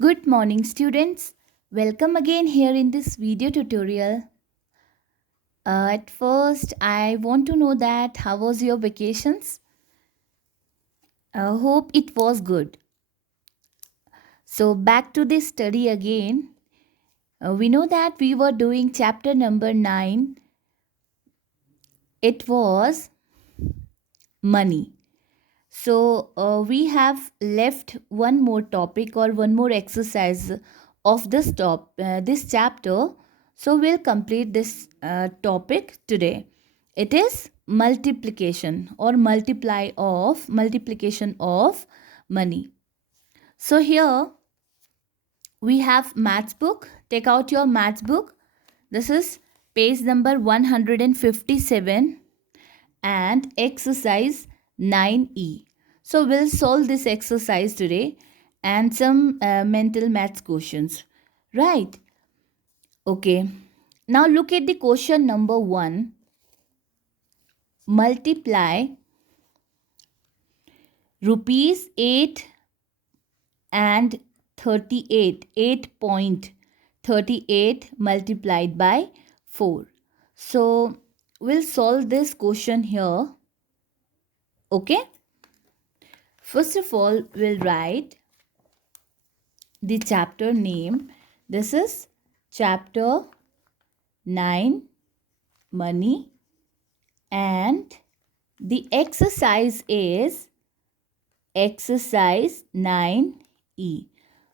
Good morning, students. Welcome again here in this video tutorial. At first, I want to know that how was your vacations? Hope it was good. So back to this study again. We know that we were doing chapter number 9. It was money. So we have left one more topic or one more exercise of this chapter. So we'll complete this topic today. It is multiplication or multiplication of money. So here we have maths book. Take out your maths book. This is page number 157 and exercise 9E. So we'll solve this exercise today and some mental maths questions. Right? Okay. Now look at the question number 1. Multiply rupees 8 and 38. 8.38 multiplied by 4. So we'll solve this question here. Okay? First of all, we'll write the chapter name. This is chapter 9 money, and the exercise is exercise 9E.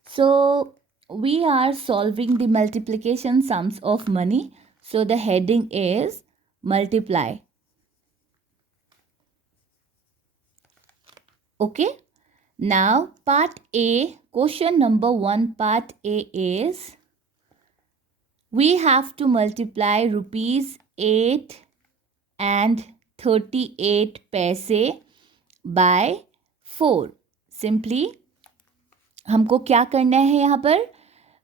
So we are solving the multiplication sums of money. So the heading is multiply. Okay. Now part A, question number 1, part A is we have to multiply rupees 8 and 38 paise by 4. Simply हमको क्या करना है यहाँ पर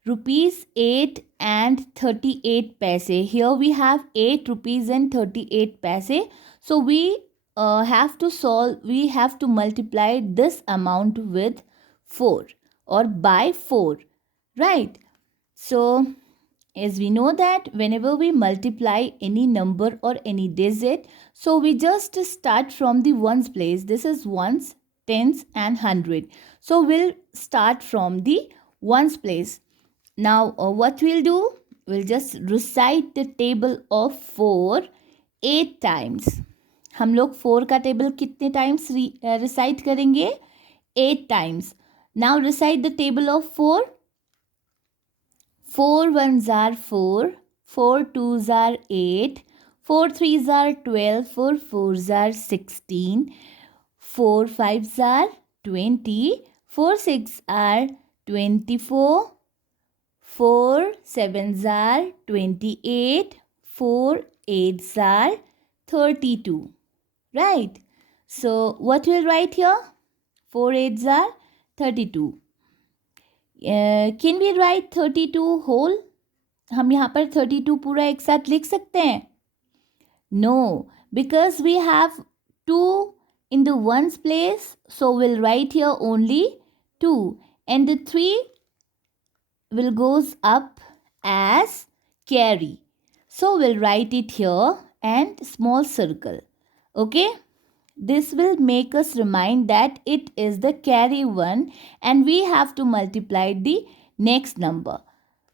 rupees 8 and 38 paise. Here we have 8 rupees and 38 paise. So we have to multiply this amount with 4 or by 4, right? So as we know that whenever we multiply any number or any digit, so we just start from the ones place. This is ones, tens and hundred. So we'll start from the ones place. Now what we'll do, we'll just recite the table of 4 8 times. हम लोग 4 का table कितने times recite करेंगे? 8 times. Now recite the table of 4. 4 ones are 4, 4 twos are 8, 4 threes are 12, 4 fours are 16, 4 fives are 20, 4 six are 24, 4 sevens are 28, 4 eights are 32. Right? So what we'll write here? 4 eights are 32. Can we write 32 whole? हम यहाँ पर 32 पूरा एक साथ लिख सकते हैं? No, because we have 2 in the ones place, so we'll write here only 2, and the 3 will goes up as carry. So we'll write it here and small circle. Okay? This will make us remind that it is the carry one and we have to multiply the next number.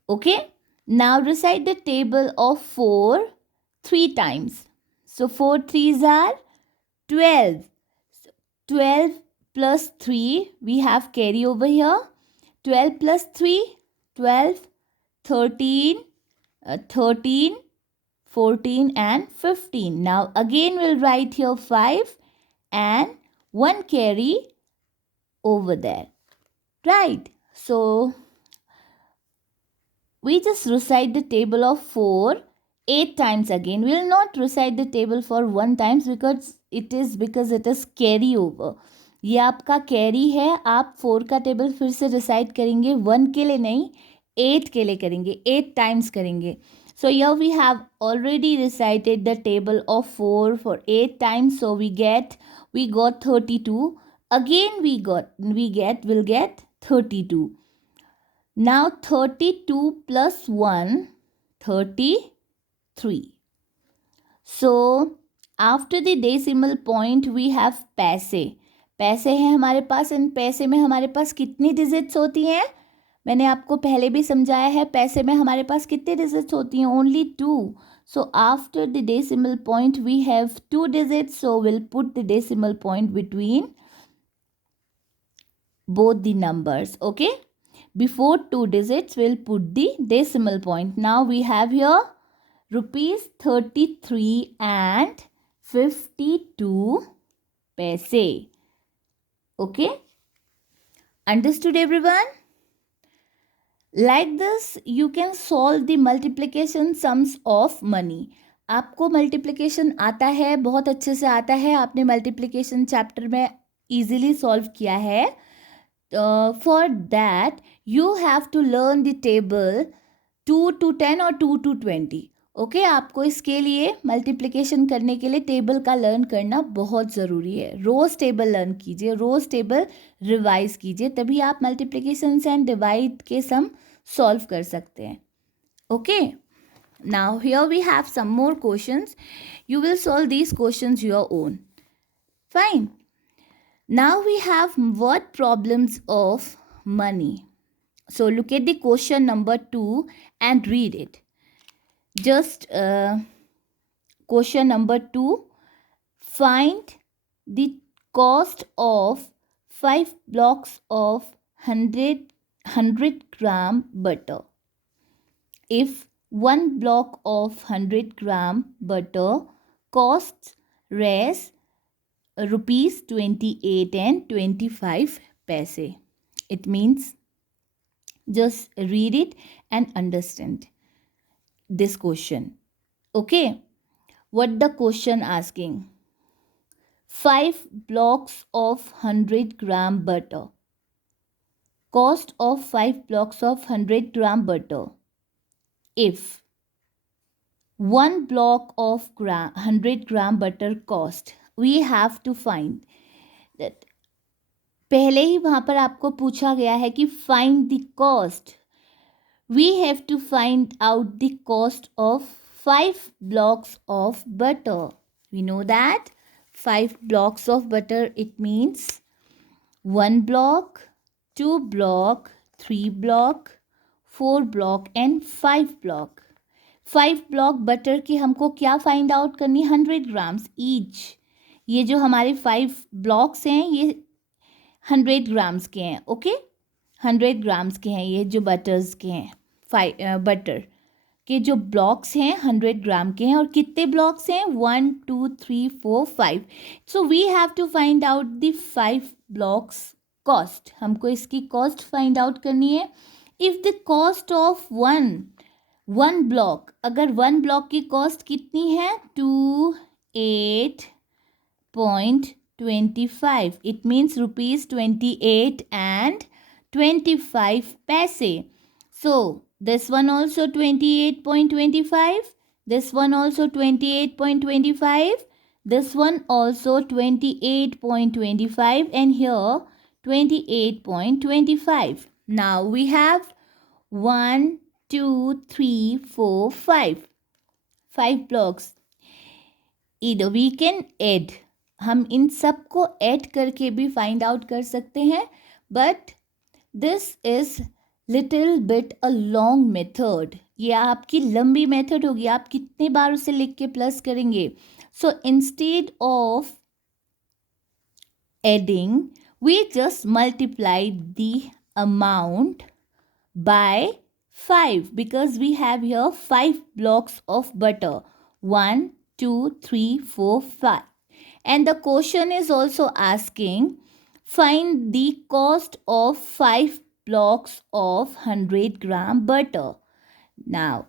Okay? Now recite the table of 4 3 times. So 4 threes are 12. 12 plus 3 we have carry over here. 12 plus 3 12, 13, 13, 14 and 15. Now again we'll write here 5 and 1 carry over there. Right. So we just recite the table of 4 8 times again. We will not recite the table for 1 times because it is carry over. ये आपका carry है. आप 4 का table फिर से recite करेंगे 1 के लिए नहीं, 8 के लिए करेंगे, 8 टाइम्स करेंगे. So here we have already recited the table of 4 for 8 times. So we got 32. Again we'll get 32. Now 32 plus 1, 33. So after the decimal point we have पैसे. पैसे हैं हमारे पास. इन पैसे में हमारे पास कितनी डिजिट्स होती हैं? मैंने आपको पहले भी समझाया है. पैसे में हमारे पास कितनी डिजिट्स होती हैं? Only 2. So after the decimal point we have 2 digits. So we'll put the decimal point between both the numbers. Okay. Before 2 digits we'll put the decimal point. Now we have here rupees 33 and 52 paise. Okay. Understood everyone? Like this you can solve the multiplication sums of money. आपको multiplication आता है, बहुत अच्छे से आता है. आपने multiplication chapter में इजीली सॉल्व किया है. For that you have to learn the table 2 to 10 और 2 to 20. ओके आपको इसके लिए मल्टीप्लिकेशन करने के लिए टेबल का लर्न करना बहुत ज़रूरी है. रोज़ टेबल लर्न कीजिए, रोज़ टेबल रिवाइज कीजिए, तभी आप मल्टीप्लिकेशन एंड डिवाइड के सम सॉल्व कर सकते हैं. Okay now here we have some more questions. You will solve these questions your own. Fine. Now we have word problems of money. So look at the question number 2 and read it. Just question number 2. Find the cost of 5 blocks of 100 gram butter. If 1 block of 100 gram butter costs res rupees 28 and 25 paise. It means just read it and understand this question. Okay, what the question asking? 5 blocks of 100 gram butter. Cost of 5 blocks of 100 gram butter. If 1 block of 100 gram butter cost, we have to find that. पहले ही वहाँ पर आपको पूछा गया है कि find the cost. We have to find out the cost of 5 blocks of butter. We know that 5 blocks of butter, it means 1 block, 2 block, 3 block, 4 block and 5 block. 5 block butter की हमको क्या फाइंड आउट करनी? 100 grams each. ये जो हमारे 5 blocks हैं ये 100 grams के हैं. ओके 100 ग्राम्स के हैं ये जो बटर्स के हैं. बटर के जो ब्लॉक्स हैं 100 ग्राम के हैं. और कितने ब्लॉक्स हैं? 1 2 3 4 5. So we have to find out the 5 blocks cost. हमको इसकी कॉस्ट फाइंड आउट करनी है. If the cost of one block, अगर 1 ब्लॉक की कॉस्ट कितनी है? 28.25. It means rupees 28 and 25 paise. So this one also 28.25. This one also 28.25. This one also 28.25 and here 28.25. Now we have 1 2 3 4 5 blocks. Either we can add. हम इन सब को add करके भी find out कर सकते हैं, but this is little bit a long method. ये आपकी लंबी मेथड होगी. आप कितने बार उसे लिख के प्लस करेंगे? So instead of adding we just multiply the amount by 5 because we have here 5 blocks of butter. 1 2 3 4 5. And the question is also asking find the cost of 5 blocks of 100 gram butter. Now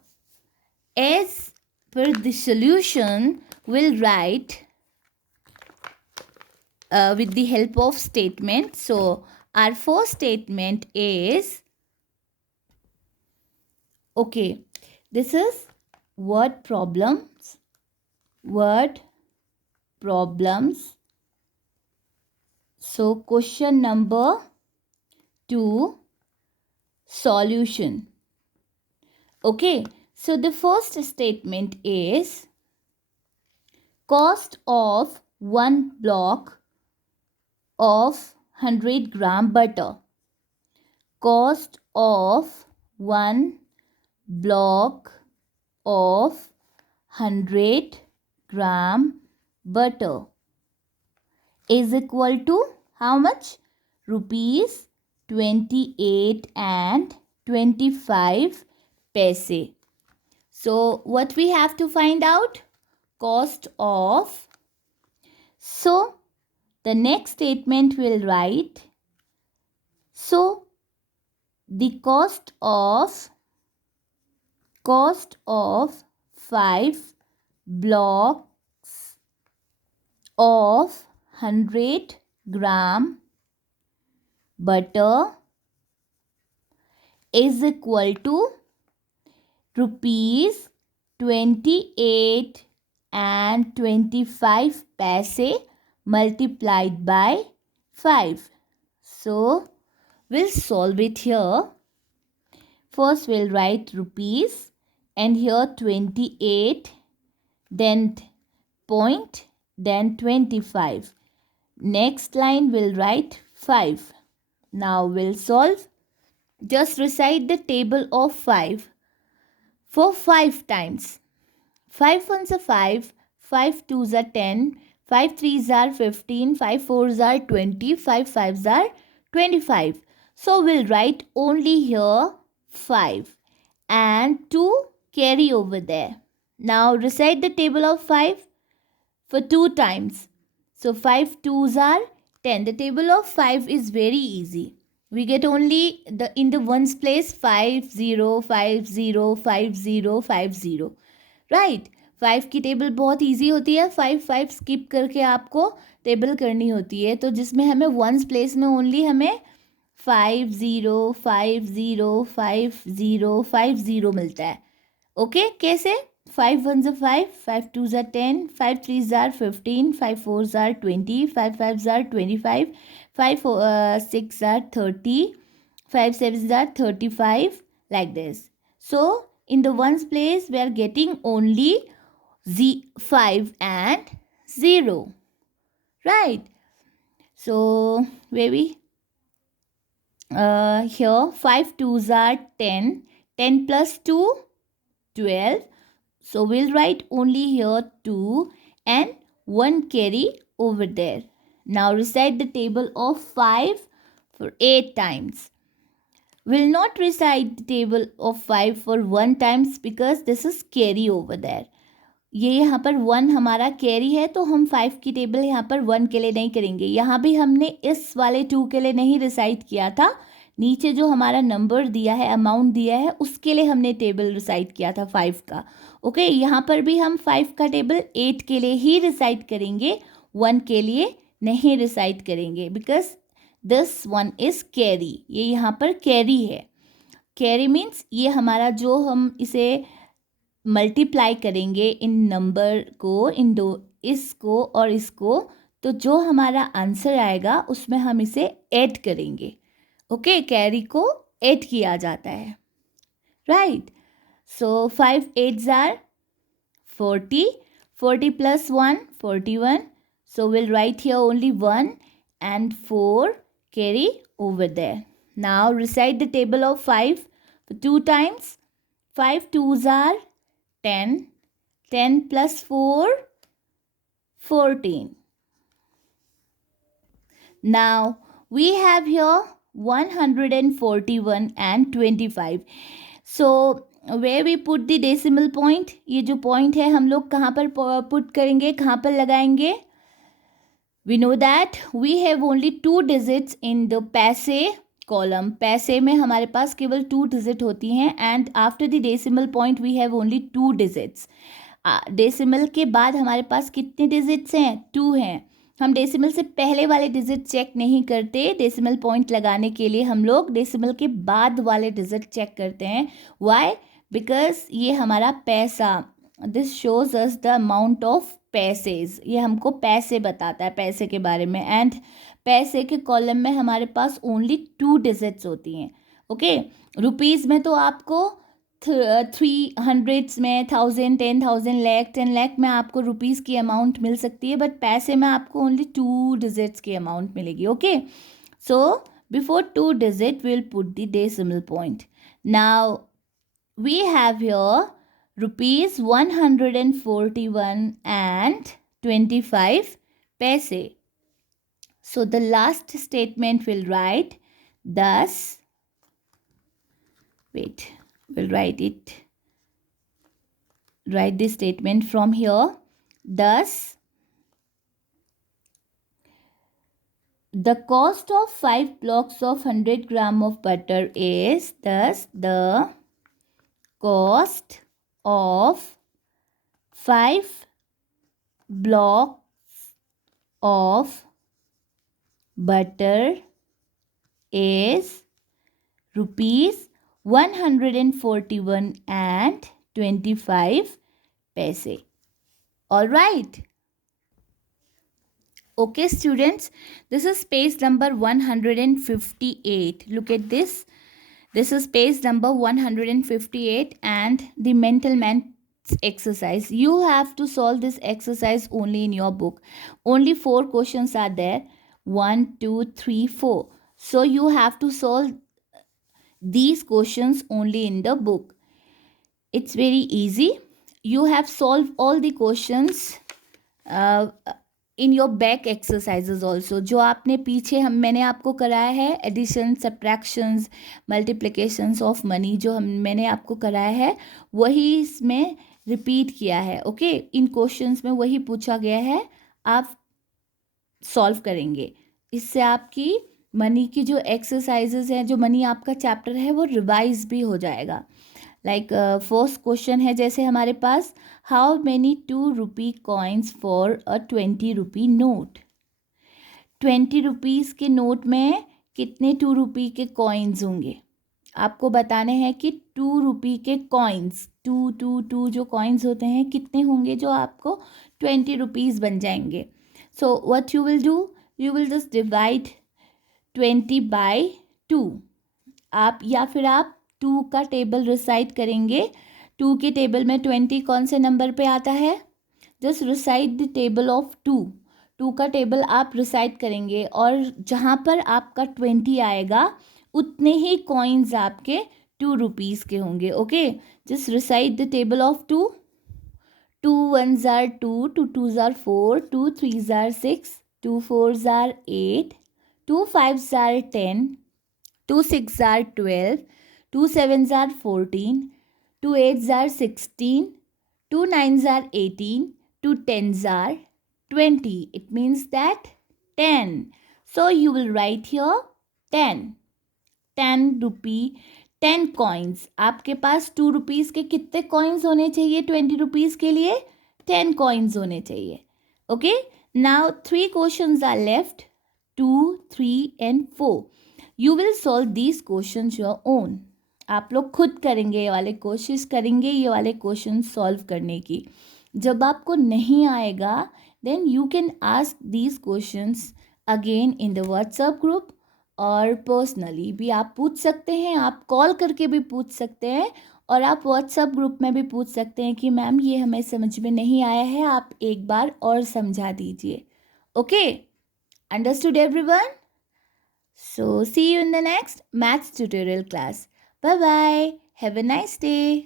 as per the solution we'll write with the help of statement. So our first statement is, okay, this is word problems. So question number 2, solution. Okay, so the first statement is cost of 1 block of 100-gram butter. Cost of 1 block of 100-gram butter is equal to how much? Rupees 28 and 25 paise. So what we have to find out? Cost of. So the next statement will write, so the cost of 5 blocks of 100-gram butter is equal to rupees 28 and 25 paise multiplied by 5. So we'll solve it here. First we'll write rupees and here 28, then point, then 25. Next line we'll write 5. Now we'll solve. Just recite the table of 5 for 5 times. 5 ones are 5, 5 twos are 10, 5 threes are 15, 5 fours are 20, 5 fives are 25. So we'll write only here 5 and 2 carry over there. Now recite the table of 5 for 2 times. So 5 twos are 10. The table of 5 is very easy. We get only in the ones place 5 0 5 0 5 0 5 0. Right 5 की table बहुत easy होती है. 5 skip करके आपको table करनी होती है, तो जिसमें हमें वंस प्लेस में ओनली हमें 5 0 5 0 5 0 5 0 मिलता है. ओके कैसे? 5 ones are 5, 5 twos are 10, 5 threes are 15, 5 fours are 20, 5 fives are 25, 5 6 are 30, 5 sevens are 35, like this. So in the ones place we are getting only 5 and 0, right? So where we here 5 twos are 10, 10 plus 2 12. So we'll write only here 2 and 1 carry over there. Now recite the table of 5 for 8 times. Will not recite the table of 5 for 1 times because this is carry over there. ये यहाँ पर 1 हमारा carry है, तो हम 5 की table यहाँ पर 1 के लिए नहीं करेंगे. यहाँ भी हमने इस वाले 2 के लिए नहीं रिसाइट किया था. नीचे जो हमारा नंबर दिया है, अमाउंट दिया है, उसके लिए हमने टेबल रिसाइट किया था 5 का. ओके यहाँ पर भी हम 5 का टेबल 8 के लिए ही रिसाइट करेंगे, 1 के लिए नहीं रिसाइट करेंगे because this one is carry. ये यहाँ पर कैरी है. कैरी मीन्स ये हमारा जो हम इसे मल्टीप्लाई करेंगे इन नंबर को, इन दो, इसको और इसको, तो जो हमारा आंसर आएगा उसमें हम इसे ऐड करेंगे. ओके कैरी को ऐड किया जाता है, right? So 5 8s are 40, 40 plus 1 41. So we'll write here only 1 and 4 carry over there. Now recite the table of 5 for 2 times. 5 twos are 10, 10 plus 4 14. Now we have here 141 and 25. So where we put the decimal point, ये जो point है हम लोग कहाँ पर put करेंगे, कहाँ पर लगाएंगे? We know that we have only 2 digits in the paise column. पैसे में हमारे पास केवल 2 डिजिट होती हैं and after the decimal point we have only 2 digits. Decimal के बाद हमारे पास कितने डिजिट्स हैं? 2 हैं. हम डेसिमल से पहले वाले डिजिट चेक नहीं करते. डेसिमल पॉइंट लगाने के लिए हम लोग डेसिमल के बाद वाले डिजिट चेक करते हैं. वाई? बिकॉज ये हमारा पैसा, this shows us the amount of passage. ये हमको पैसे बताता है, पैसे के बारे में. एंड पैसे के कॉलम में हमारे पास ओनली 2 डिजिट्स होती हैं. ओके, रुपीज़ में तो आपको 300 में, 1000, 10,000, लाख, 10 लाख में आपको रुपीज़ की अमाउंट मिल सकती है, बट पैसे में आपको ओनली 2 डिजिट्स की अमाउंट मिलेगी. Okay, so before 2 digit we'll put the decimal point. Now we have here rupees 141 and 25 paise. So the last statement will write thus. Wait, we'll write this statement from here. Thus, the cost of 5 blocks of 100 gram of butter is, thus the cost of 5 blocks of butter is rupees 141 and 25 paise. All right. Okay, students, this is page number 158. Look at this. This is page number 158 and the mental maths exercise. You have to solve this exercise only in your book. Only 4 questions are there. 1, 2, 3, 4. So you have to solve these questions only in the book. It's very easy. You have solved all the questions in your back exercises also. जो आपने पीछे मैंने आपको कराया है, addition, subtractions, multiplications of money, जो मैंने आपको कराया है वही इसमें रिपीट किया है. ओके, इन क्वेश्चंस में वही पूछा गया है, आप सॉल्व करेंगे. इससे आपकी मनी की जो एक्सरसाइजेज हैं, जो मनी आपका चैप्टर है, वो रिवाइज भी हो जाएगा. लाइक फर्स्ट क्वेश्चन है जैसे हमारे पास, how many 2 rupee coins for a 20 rupee note. 20 rupees के नोट में कितने 2 रुपी के कॉइन्स होंगे. आपको बताने हैं कि 2 रुपी के कॉइन्स, 2 जो कॉइन्स होते हैं कितने होंगे जो आपको 20 रुपीज़ बन जाएंगे. So what you will do, you will just divide 20 by 2. आप या फिर आप 2 का टेबल रिसाइट करेंगे. 2 के टेबल में 20 कौन से नंबर पे आता है, just recite the table of 2. 2 का टेबल आप रिसाइट करेंगे और जहाँ पर आपका 20 आएगा उतने ही कॉइन्स आपके 2 रुपीज़ के होंगे. Okay, just recite the table of 2. 2 1s are 2, 2 2s are 4, 2 3s are 6, 2 4s are 8, 2 5s are 10, 2 6s are 12, 2 7s are 14, 2 8s are 16, 2 9s are 18, 2 10s are 20. It means that 10. So you will write here 10. 10 rupee, 10 coins. आपके पास 2 rupees के कितने coins होने चाहिए 20 rupees के लिए? 10 coins होने चाहिए. Okay? Now 3 questions are left. 2, 3 and 4. You will solve these questions your own. आप लोग खुद करेंगे, ये वाले कोशिश करेंगे ये वाले क्वेश्चन सॉल्व करने की. जब आपको नहीं आएगा then you can ask these questions again in the WhatsApp group, और पर्सनली भी आप पूछ सकते हैं, आप कॉल करके भी पूछ सकते हैं, और आप व्हाट्सएप ग्रुप में भी पूछ सकते हैं कि मैम ये हमें समझ में नहीं आया है, आप एक बार और समझा दीजिए. Okay, understood everyone? So see you in the next maths tutorial class. Bye bye. Have a nice day.